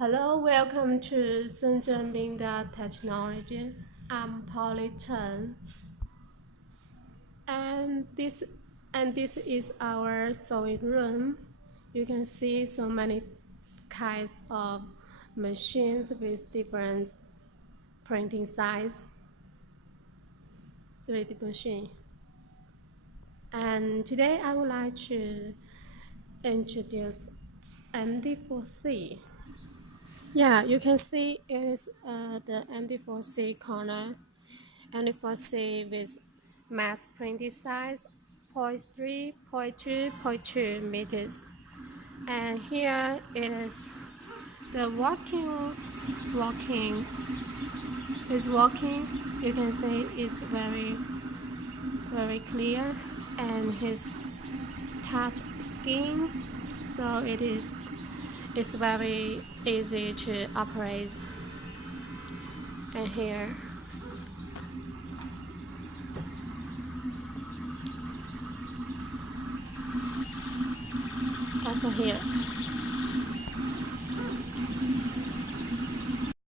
Hello, welcome to Shenzhen MINGDA Technologies. I'm Polly Chen, and this is our sewing room. You can see so many kinds of machines with different printing size, 3D machine. And today I would like to introduce MD4C. Yeah, you can see it is the MD4C corner. MD4C with mass printed size 0.3, 0.2, 0.2 meters. And here is the walking. It's walking. You can see it's very clear, and his touch skin, so it's very easy to operate. And here also here